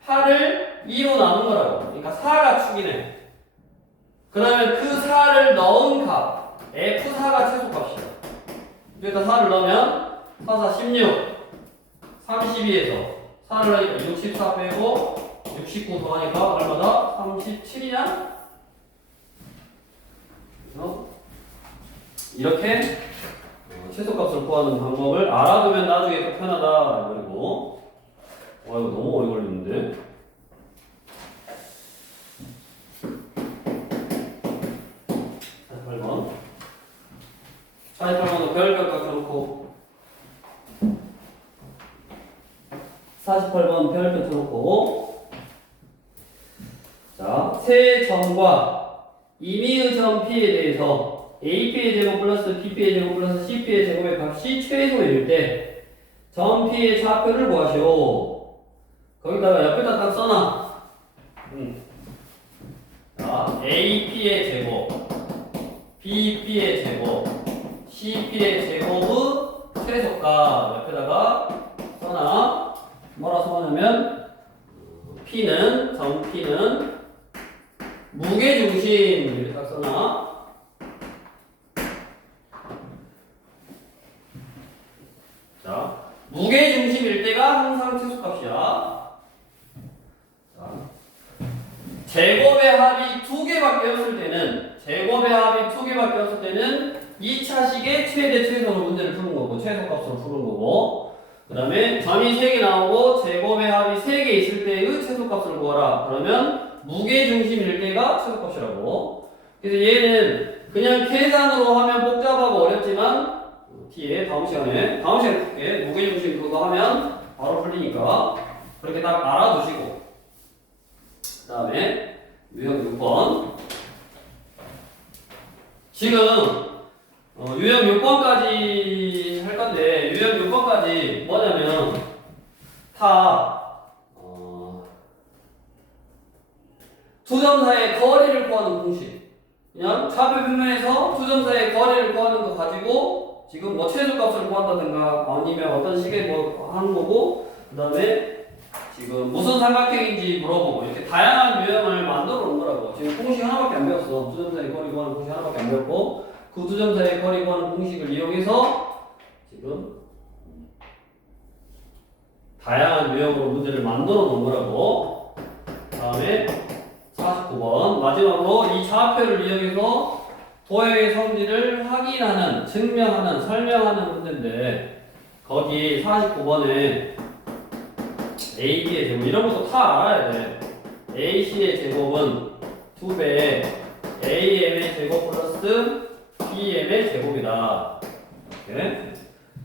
8을 2로 나눈 거라고. 그러니까 4가 축이네. 그러면 그 4를 넣은 값, F4가 최소값이야. 여기다 4를 넣으면 4, 4, 16, 32에서 4를 넣으니까 64 빼고 69 더하니까 얼마다? 37이냐? 이렇게 최소값을 구하는 방법을 알아두면 나중에 더 편하다. 그리고 이거 너무 오래 걸리는데. 48번. 48번은 별값 쳐놓고 48번 별표 쳐놓고 자, 세 점과 임의의 점 P에 대해서 AP의 제곱 플러스 BP의 제곱 플러스 CP의 제곱의 값이 최소일 때 점 P의 좌표를 구하시오. 거기다가 옆에다 딱 써놔. 자, AP의 제곱, BP의 제곱, CP의 제곱의 최소값 옆에다가 써놔. 뭐라 써냐면 P는 점 P는 무게중심 이렇게 딱 써놔. 자, 무게중심일 때가 항상 최소값이야. 자, 제곱의 합이 2개밖에 없을 때는 2차식의 최대 최소로 문제를 푸는 거고 최소값으로 푸는 거고, 그 다음에 점이 3개 나오고 제곱의 합이 3개 있을 때의 최소값을 구하라. 그러면 무게중심일 때가 최소값이라고. 그래서 얘는 그냥 계산으로 하면 복잡하고 어렵지만 뒤에 다음 시간에 풀게. 무게중심 그거 하면 바로 풀리니까 그렇게 딱 알아두시고, 그 다음에 유형 6번 지금 유형 6번까지 할 건데, 유형 6번까지 뭐냐면 다 두 점 사이의 거리를 구하는 공식. 그냥 좌표 평면에서 두 점 사이의 거리를 구하는 거 가지고 지금 뭐 최소값을 구한다든가 아니면 어떤 식의 뭐 하는 거고, 그 다음에 지금 무슨 삼각형인지 물어보고 이렇게 다양한 유형을 만들어 놓은 거라고. 지금 공식 하나밖에 안 배웠어. 두 점 사이의 거리 구하는 공식 하나밖에 안 배웠고, 그 두 점 사이의 거리 구하는 공식을 이용해서 지금 다양한 유형으로 문제를 만들어 놓은 거라고. 다음에 49번 마지막으로 이 좌표를 이용해서 도형의 성질을 확인하는, 증명하는, 설명하는 문제인데, 거기 49번에 AB의 제곱 이런 것도 다 알아야 돼. AC의 제곱은 2배의 AM의 제곱 플러스 BM의 제곱이다. 이렇게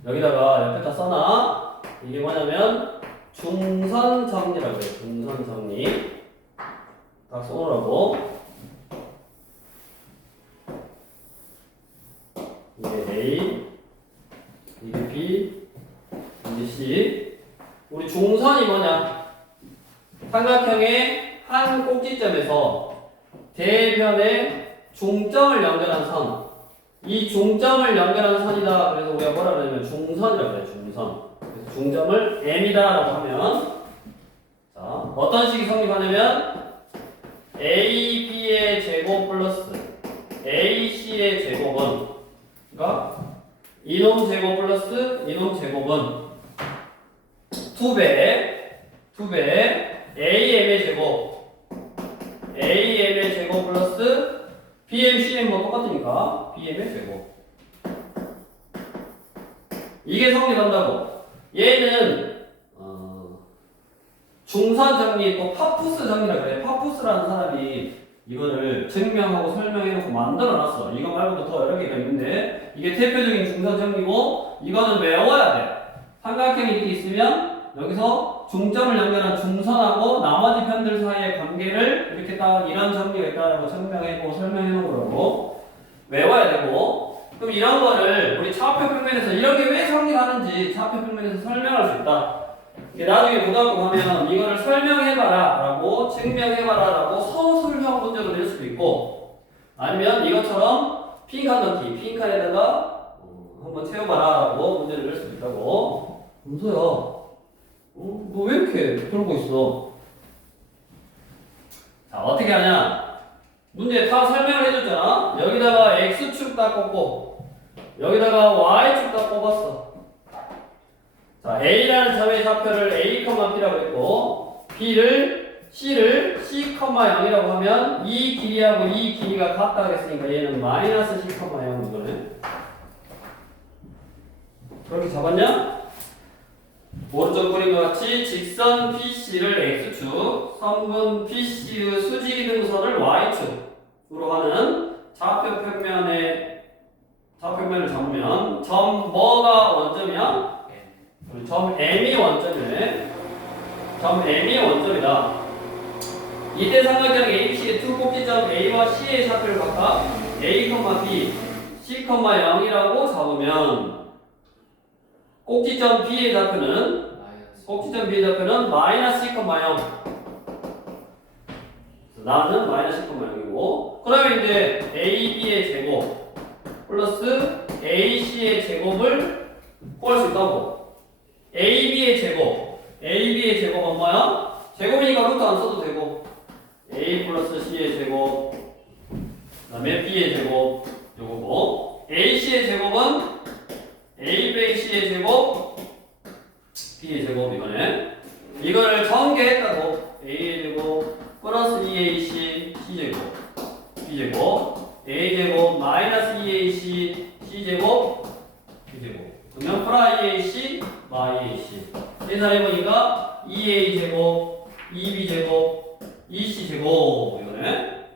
여기다가 옆에다 써놔. 이게 뭐냐면 중선 정리라고 해요. 중선 정리 딱 써놓으라고. 이게 A, 이게 B, 이게 C. 우리 중선이 뭐냐? 삼각형의 한 꼭지점에서 대변의 중점을 연결한 선. 이 중점을 연결한 선이다. 그래서 우리가 뭐라 그러냐면 중선이라고 해요. 중선. 그래서 중점을 M이다라고 하면, 자, 어떤 식이 성립하냐면 AB의 제곱 플러스 AC의 제곱은, 그러니까 이놈 제곱 플러스 이놈 제곱은 2배 AM의 제곱 플러스 BM, CM 뭐 똑같으니까 BM의 제곱. 이게 성립한다고. 얘는 중선 정리, 또 파푸스 정리라 그래. 파푸스라는 사람이 이거를 증명하고 설명해놓고 만들어놨어. 이거 말고도 더 여러 개가 있는데, 이게 대표적인 중선 정리고, 이거는 외워야 돼. 삼각형이 이렇게 있으면 여기서 중점을 연결한 중선하고 나머지 편들 사이의 관계를 이렇게 딱 이런 정리가 있다라고 증명해보고 설명해놓은 거라고. 외워야 되고, 그럼 이런 거를 우리 차표 평면에서 이런 게 왜 성립하는지 차표 평면에서 설명할 수 있다. 이게 나중에 고등학교 가면 이거를 설명해봐라 라고 증명해봐라 라고 서술형 문제로 낼 수도 있고, 아니면 이것처럼 빈칸 넣기, 빈칸에다가 한번 채워봐라 라고 문제를 낼 수도 있다고. 은서야, 너 왜 이렇게 그러고 있어? 자, 어떻게 하냐? 문제 다 설명을 해줬잖아. 여기다가 x축 딱 꽂고 여기다가 y축 딱 꼽았어. 자, a라는 점의 좌표를 a, p라고 했고 c를 c,0이라고 하면 이 길이하고 이 길이가 같다 그랬으니까 얘는 마이너스 c,0 이거네. 그렇게 잡았냐? 오른쪽 그림과 같이 직선 PC를 X축, 선분 PC의 수직이등선을 Y축으로 하는 좌표평면을 잡으면 점 뭐가 원점이야? 점 M이 원점이네. 점 M이 원점이다. 이때 삼각형 ABC의 두 꼭지점 A와 C의 좌표를 각각 A, B, C, 0이라고 잡으면 꼭지점 B의 좌표는 마이너스 2,0. 나는 마이너스 2,0이고, 그러면 이제 AB의 제곱 플러스 AC의 제곱을 구할 수 있다고. AB의 제곱은 뭐야? 제곱이니까 루트 안 써도 되고, A 플러스 C의 제곱, 그 다음에 B의 제곱, 요거고, AC의 제곱은 A 빼기 C의 제곱, B의 제곱 이거네. 이거를 전개했다고. A의 제곱 플러스 2AC C제곱 B제곱 A제곱 마이너스 2AC C제곱 B제곱 그러면 플러스 2AC 마이 AC 계산해보니까 2A제곱 2B제곱 2C제곱 이거네.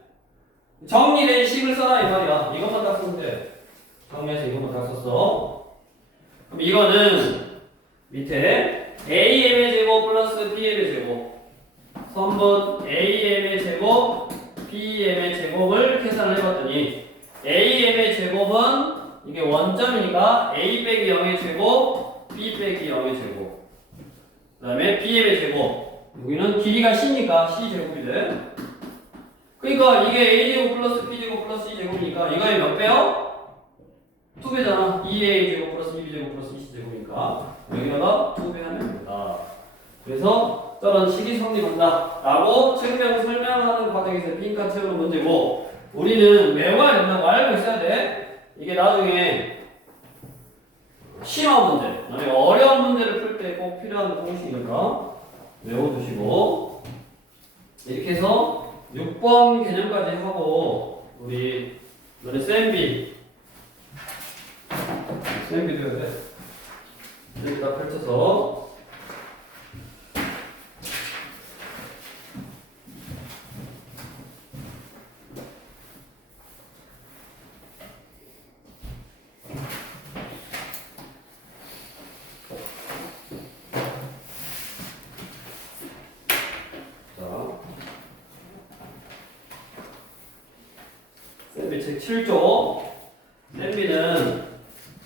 정리된 식을 써라 이 말이야. 이것만 딱 쓰면 돼. 정리해서 이것만 딱 썼어. 그럼 이거는 밑에 AM의 제곱 플러스 BM의 제곱 선분 AM의 제곱 BM의 제곱을 계산을 해봤더니 AM의 제곱은 이게 원점이니까 A 빼기 0의 제곱 B 빼기 0의 제곱 그 다음에 BM의 제곱 여기는 길이가 C니까 C제곱이 돼. 그러니까 이게 A제곱 플러스 B제곱 플러스 C제곱이니까 이거의 몇 배요? 2배잖아. 2A제곱 플러스 2B제곱 플러스 2C제곱이니까 여기다가 2배 하면 됩니다. 그래서 저런 식이 성립한다 라고 설명하는 과정에서 빈칸 채우는 문제고, 우리는 외워야 된다고 알고 있어야 돼. 이게 나중에 심화 문제, 어려운 문제를 풀 때 꼭 필요한 공식이니까 외워두시고, 이렇게 해서 6번 개념까지 하고 우리 너네 쌤비도 해야 돼. 이렇게 다 펼쳐서 쌤비 책 7조. 쌤비는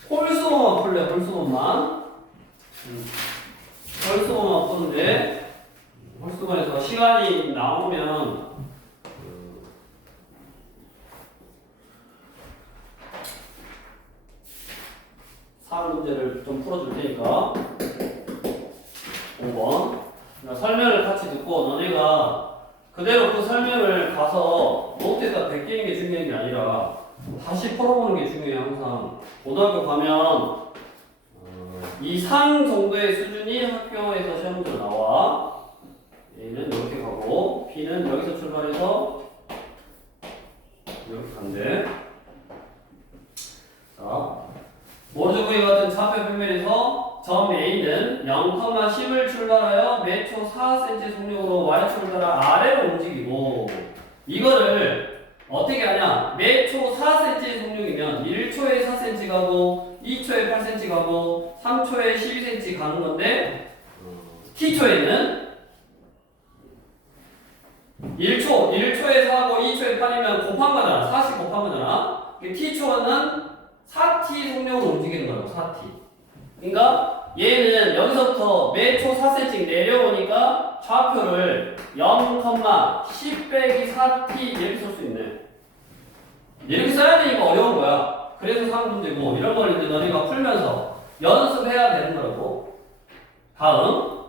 홀수만 풀래, 홀수만. 홀수만 푸는데, 홀수만에서 시간이 나오면, 사항 문제를 좀 풀어줄 테니까. 5번. 설명을 같이 듣고, 너네가 그대로 그 설명을 가서 노트에다 베끼는 게 중요한 게 아니라 다시 풀어보는 게 중요해. 항상 고등학교 가면 이 상 정도의 수준이 학교에서 시험 문제로 나와. A는 이렇게 가고 B는 여기서 출발해서 이렇게 간대. 자, 모르조구이 같은 좌표 평면에서 점 A는 0,10을 출발하여 매초 4cm 속력으로 Y축을 따라 아래로 움직이고, 이거를 어떻게 하냐? 매초 4cm 속력이면 1초에 4cm 가고 2초에 8cm 가고 3초에 12cm 가는 건데, T초에는 1초에 4하고 2초에 8이면 곱한 거잖아. 40 곱한 거잖아. t초는 4t 속력으로 움직이는 거라고 4t. 그러니까 얘는 여기서부터 매초 4cm 내려오니까 좌표를 0,10 빼기 4t 이렇게 쓸 수 있네. 이렇게 써야 되니까 어려운 거야. 그래서 3문제고 이런 걸 이제 너네가 풀면서 연습해야 되는 거라고. 다음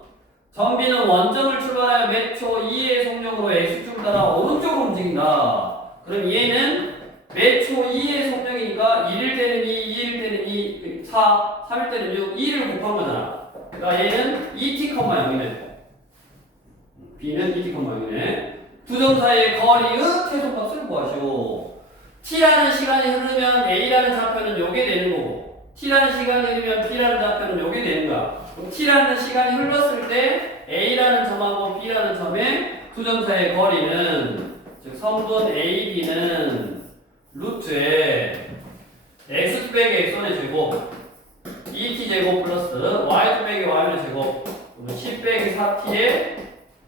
전비는 원점을 출발하여 매초 2의 속력으로 x축을 따라 오른쪽으로 움직인다. 그럼 얘는 매초 2의 속력이니까 1일 때는 2, 2일 때는 2, 4, 3일 때는 6, 2를 곱한 거잖아. 그러니까 얘는 2t,0이네. b는 2t,0이네. 두 점 사이의 거리의 최소값을 구하시오. t라는 시간이 흐르면 a라는 좌표는 요게 되는 거고 t라는 시간이 흐르면 b라는 좌표는 요게 되는 거야. 그럼 t라는 시간이 흘렀을 때 a라는 점하고 b라는 점의 두 점 사이의 거리는 즉 선분 AB는 루트에 x 빼기 x의 제곱 2t 제곱 플러스 y 빼기 y의 제곱 10 빼기 4t의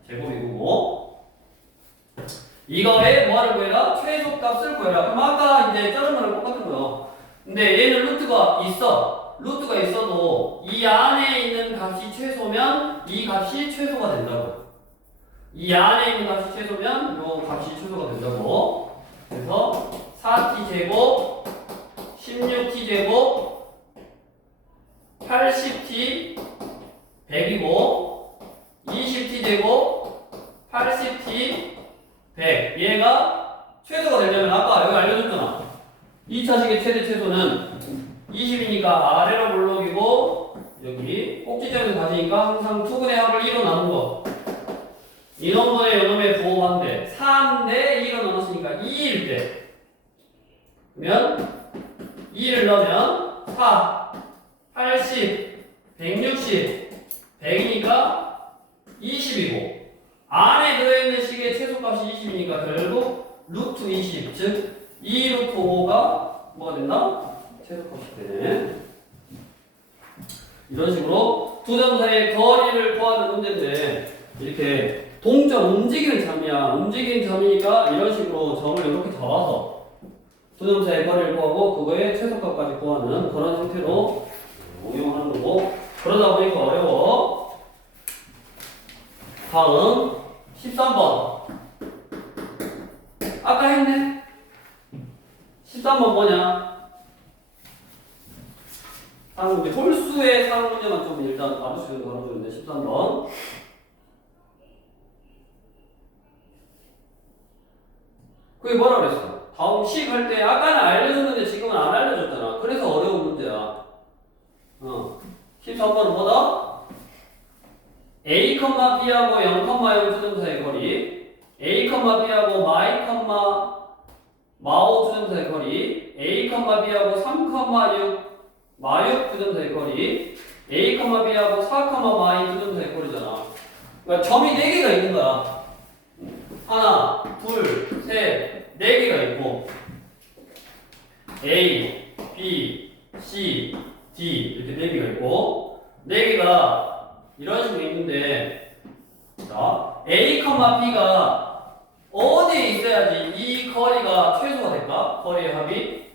제곱이고 이거에 뭐를 구해라? 최소값을 구해라. 그럼 아까 이제 저런 거랑 똑같은 거요. 근데 얘는 루트가 있어. 루트가 있어도 이 안에 있는 값이 최소면 이 값이 최소가 된다고. 이 안에 있는 값이 최소면 요 값이 최소가 된다고. 그래서 4t 제곱 16t 제곱 80t 100이고 20t 제곱 80t 100 얘가 최소가 되려면 아까 여기 알려줬잖아. 2차식의 최대 최소는 20이니까 아래로 블록이고 여기 꼭지점을 가지니까 항상 투근의 합을 2로 나눈 거. 이놈분의 요놈의 부호한데 3대 2로 나눴으니까 2일 때 그러면 2를 넣으면 4, 80, 160, 100이니까 20이고 안에 들어있는 식의 최소값이 20이니까 결국 루트 20, 즉 2 루트 5가 뭐가 된다? 최소값이 되네. 이런 식으로 두 점 사이의 거리를 구하는 문제인데 이렇게 동점 움직이는 점이야. 움직이는 점이니까 이런 식으로 점을 이렇게 잡아서 두 점 사이의 거리를 구하고 그거의 최소값까지 구하는 그런 형태로 응용하는 거고 그러다 보니까 어려워. 다음 13번 아까 했네. 13번 뭐냐? 상문제 홀수의 상문제만 좀 일단 알아주시는 거 알아주는데 13번 그게 뭐라 그랬어? 다음 식 할 때 아까는 알려줬는데 지금은 안 알려줬잖아. 그래서 어려운 문제야. 13번은 뭐다? A, B하고 0,0 주점 사이의 거리 A, B하고 마오 주점 사이의 거리 A, B하고 3,6 마육 주점 사이의 거리 A, B하고 4, 마이 주점 사이의 거리잖아. 그러니까 점이 4개가 있는 거야. 하나, 둘, 셋, 4개가 있고 A, B, C, D 이렇게 4개가 있고 4개가 이런 식으로 있는데 자, A, B가 어디에 있어야지 이 거리가 최소가 될까? 거리의 합이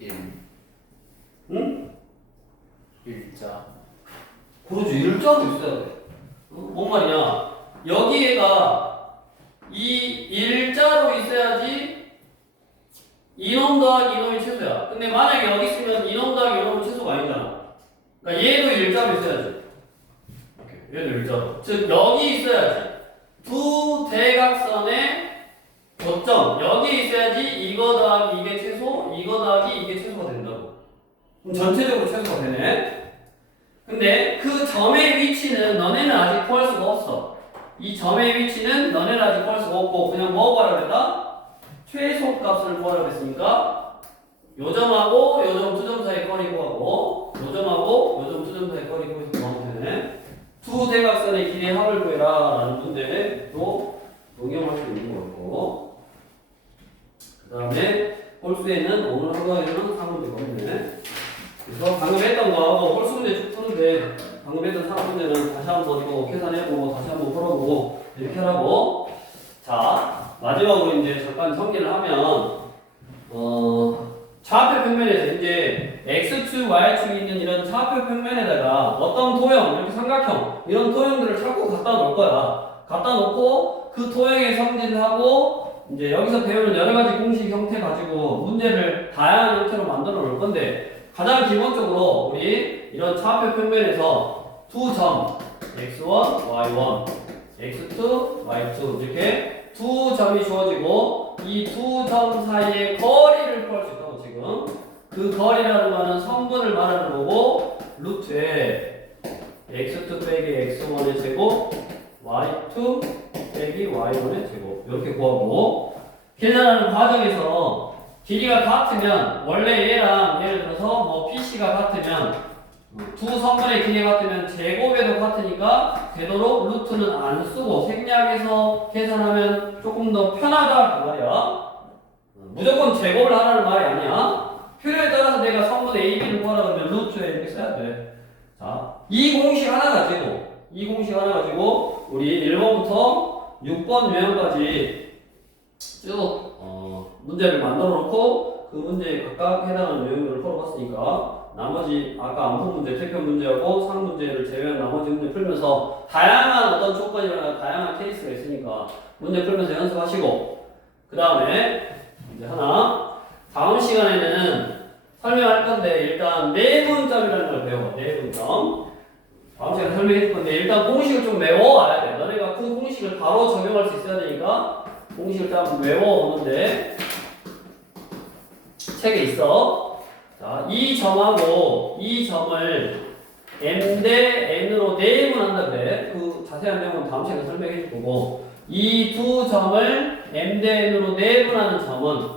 1. 응? 일자. 그렇지. 일자도 있어야 돼. 뭔 말이냐? 여기에가 이 일자로 있어야지 이놈 더하기 이놈이 최소야. 근데 만약에 여기 있으면 이놈 더하기 이놈은 최소가 아니잖아. 그러니까 얘도 일자로 있어야지. 얘도 일자로. 즉 여기 있어야지. 두 대각선의 고점 여기 있어야지 이거 더하기 이게 최소, 이거 더하기 이게 최소가 된다고. 그럼 전체적으로 최소가 되네. 근데 그 점의 위치는 너네는 아직 구할 수가 없어. 이 점의 위치는 너네는 아직 구할 수가 없고 그냥 뭐 구하라 그랬다? 최소값을 구하라 그랬으니까 요 점하고 요 점 두 점 사이 거리 구하고 요 점하고 요 점 두 점 사이 거리 구하면 되네. 두 대각선의 길이의 합을 구해라 라는 문제도 응용할 수 있는 거고 그 다음에 홀수에는 오늘 한 거에는 3문제가 없네. 그래서 방금 했던 거하고 홀수 문제 쭉 푸는데 방금 했던 3문제는 다시 한번 이거 계산해보고 다시 한번 풀어보고 이렇게 하라고. 자 마지막으로 이제 잠깐 정리를 하면 좌표 평면에서 이제 x축, y축이 있는 이런 좌표 평면에다가 어떤 도형, 이렇게 삼각형 이런 도형들을 자꾸 갖다 놓을 거야. 갖다 놓고 그 도형의 성질하고 이제 여기서 배우는 여러 가지 공식 형태 가지고 문제를 다양한 형태로 만들어 놓을 건데 가장 기본적으로 우리 이런 좌표 평면에서 두 점 x1, y1, x2, y2 이렇게 두 점이 주어지고 이 두 점 사이의 거리를 구할 수 있다고 지금 그 거리라는 거는 성분을 말하는 거고 루트에 x2 빼기 x1의 제곱 y2 빼기 y1의 제곱 이렇게 구하고 계산하는 과정에서 길이가 같으면 원래 얘랑 예를 들어서 뭐 PC가 같으면 두 성분의 길이가 같으면 제곱에도 같으니까 되도록 루트는 안 쓰고 생략해서 계산하면 조금 더 편하다 그 말이야. 무조건 제곱을 하라는 말이 아니야. 필요에 따라서 내가 성분 A, B를 구하라 그러면 루트에 이렇게 써야 돼. 자, 이 공식 하나 가지고 우리 1번부터 6번 유형까지 쭉 문제를 만들어 놓고 그 문제에 각각 해당하는 유형들을 풀어봤으니까 나머지 아까 안푼 문제, 태평 문제하고 상 문제를 제외한 나머지 문제 풀면서 다양한 어떤 조건이나 다양한 케이스가 있으니까 문제 풀면서 연습하시고 그 다음에 이제 하나 다음 시간에는 설명할 건데 일단 내분점이라는 걸 배워. 내분점. 다음 시간에 설명해 줄 건데 일단 공식을 좀 외워와야 돼. 너네가 그 공식을 바로 적용할 수 있어야 되니까 공식을 좀 외워오는데 책에 있어. 자, 이 점하고 이 점을 m 대 n으로 내분한다 그래. 그 자세한 내용은 다음 시간에 설명해 줄 거고 이 두 점을 m 대 n으로 내분하는 점은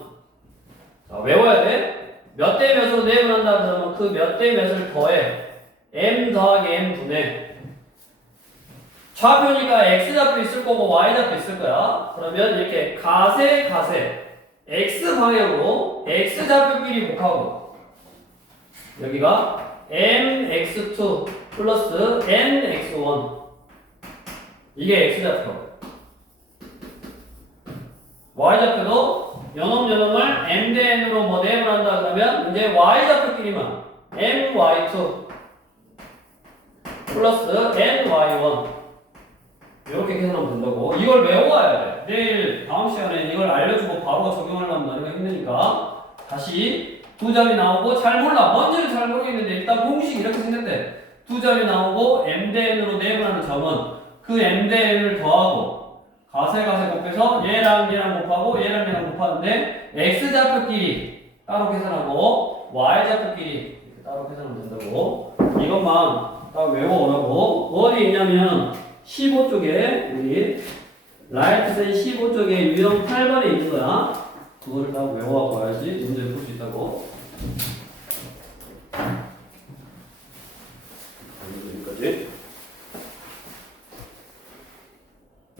자, 외워야 돼. 몇 대 몇으로 내분한다 그러면 그 몇 대 몇을 더해. m 더하기 n 분의 좌표니까 x좌표 있을 거고 y좌표 있을 거야. 그러면 이렇게 가세 x 방향으로 x좌표끼리 곱하고 여기가 mx2 플러스 nx1 이게 x좌표 y좌표도 요놈을 m 대 n으로 뭐 내분한다 그러면 이제 y좌표끼리만 my2 플러스 ny1 이렇게 계산하면 된다고. 이걸 외워와야 돼. 내일 다음 시간에 이걸 알려주고 바로 적용하려면 너희가 힘드니까 다시 두 점이 나오고 잘 몰라. 뭔지는 잘 모르겠는데 일단 공식이 이렇게 생겼대. 두 점이 나오고 m 대 n으로 내분하는 점은 그 m 대 n을 더하고 가세 곱해서 얘랑 곱하고 얘랑 곱하는데 x좌표끼리 따로 계산하고 y좌표끼리 이렇게 따로 계산하면 된다고. 이것만 딱 외워오라고. 어디 있냐면 15쪽에 우리 라이트센 15쪽에 유형 8번에 있는 거야. 그거를 딱 외워와 봐야지 문제를 풀 수 있다고.